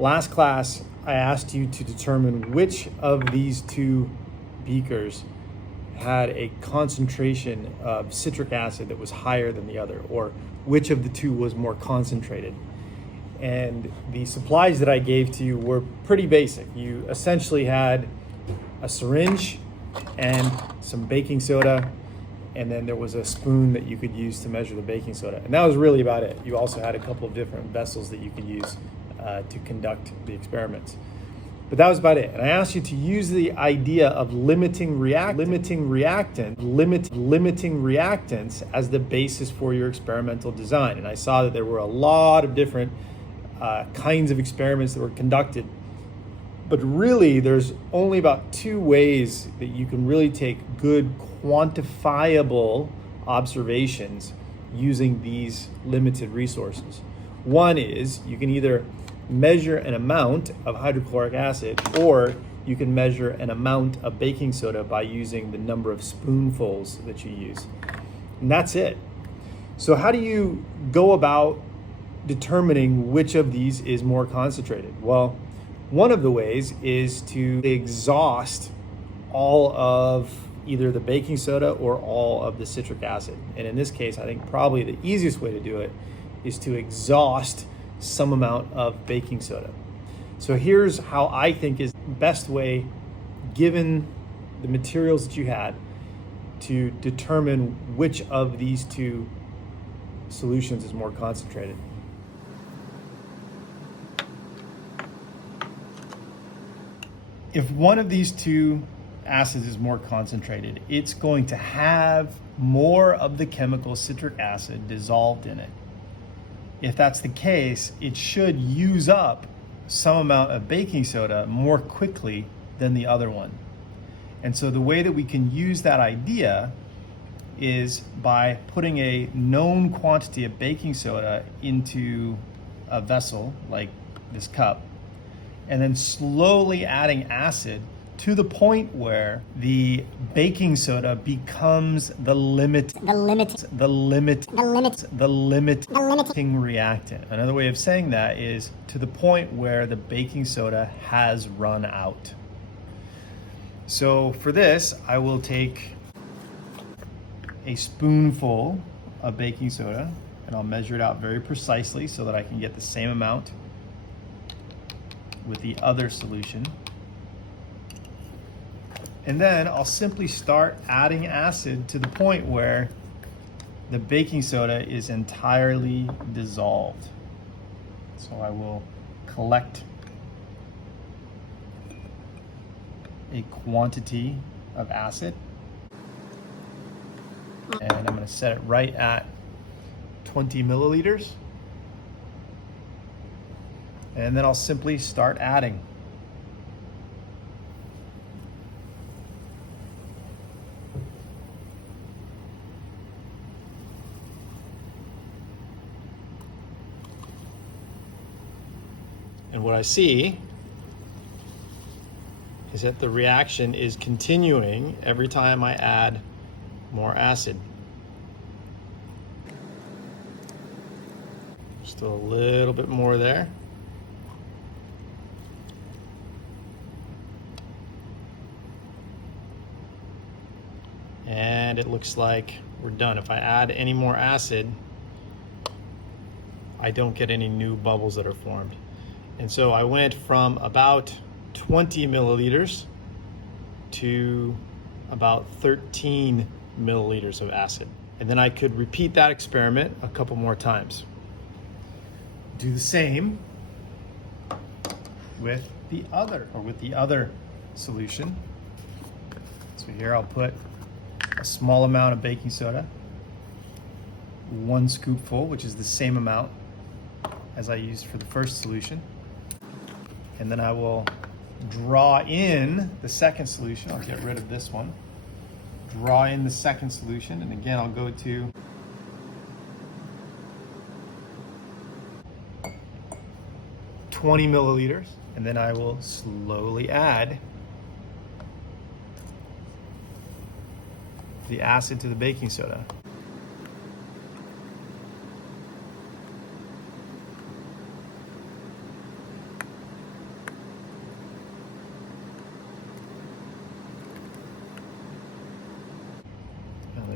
Last class, I asked you to determine which of these two beakers had a concentration of citric acid that was higher than the other, or which of the two was more concentrated. And the supplies that I gave to you were pretty basic. You essentially had a syringe and some baking soda, and then there was a spoon that you could use to measure the baking soda. And that was really about it. You also had a couple of different vessels that you could use to conduct the experiments. But that was about it. And I asked you to use the idea of limiting reactants as the basis for your experimental design. And I saw that there were a lot of different kinds of experiments that were conducted. But really, there's only about two ways that you can really take good quantifiable observations using these limited resources. One is you can either measure an amount of hydrochloric acid, or you can measure an amount of baking soda by using the number of spoonfuls that you use. And that's it. So how do you go about determining which of these is more concentrated? Well, one of the ways is to exhaust all of either the baking soda or all of the citric acid. And in this case, I think probably the easiest way to do it is to exhaust some amount of baking soda. So here's how I think is the best way, given the materials that you had, to determine which of these two solutions is more concentrated. If one of these two acids is more concentrated, it's going to have more of the chemical citric acid dissolved in it. If that's the case, it should use up some amount of baking soda more quickly than the other one. And so the way that we can use that idea is by putting a known quantity of baking soda into a vessel like this cup, and then slowly adding acid to the point where the baking soda becomes the limiting reactant. Another way of saying that is to the point where the baking soda has run out. So for this, I will take a spoonful of baking soda and I'll measure it out very precisely so that I can get the same amount with the other solution. And then I'll simply start adding acid to the point where the baking soda is entirely dissolved. So I will collect a quantity of acid, and I'm going to set it right at 20 milliliters. And then I'll simply start adding. And what I see is that the reaction is continuing every time I add more acid. Still a little bit more there. And it looks like we're done. If I add any more acid, I don't get any new bubbles that are formed. And so I went from about 20 milliliters to about 13 milliliters of acid. And then I could repeat that experiment a couple more times. Do the same with the other solution. So here I'll put a small amount of baking soda, 1 scoopful, which is the same amount as I used for the first solution. And then I will draw in the second solution. I'll get rid of this one. Draw in the second solution, and again I'll go to $20 milliliters, and then I will slowly add the acid to the baking soda.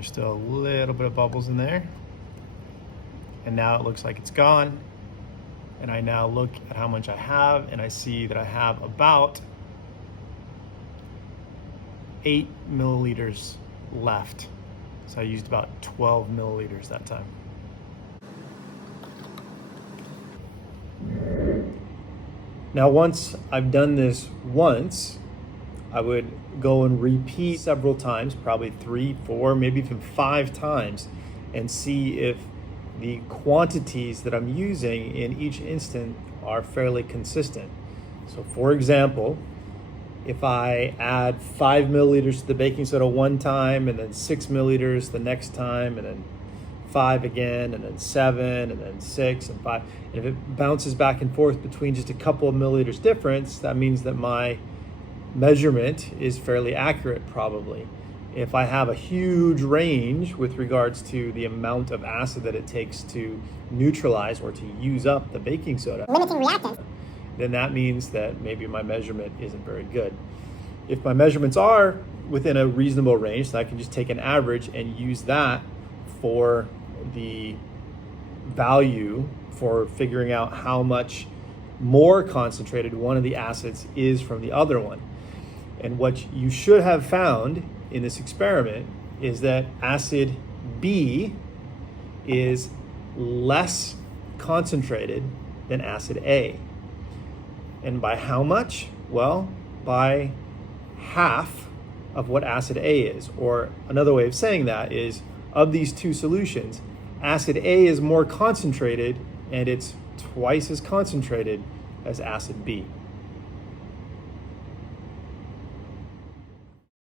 there's still a little bit of bubbles in there. And now it looks like it's gone. And I now look at how much I have, and I see that I have about 8 milliliters left. So I used about 12 milliliters that time. Now, once I've done this once, I would go and repeat several times, probably 3, 4, maybe even 5 times, and see if the quantities that I'm using in each instant are fairly consistent. So for example, if I add 5 milliliters to the baking soda one time, and then 6 milliliters the next time, and then 5 again, and then 7, and then 6 and 5. And if it bounces back and forth between just a couple of milliliters difference, that means that my measurement is fairly accurate probably. If I have a huge range with regards to the amount of acid that it takes to neutralize or to use up the baking soda, limiting reactants, then that means that maybe my measurement isn't very good. If my measurements are within a reasonable range, then I can just take an average and use that for the value for figuring out how much more concentrated one of the acids is from the other one. And what you should have found in this experiment is that acid B is less concentrated than acid A. And by how much? Well, by half of what acid A is. Or another way of saying that is, of these two solutions, acid A is more concentrated, and it's twice as concentrated as acid B.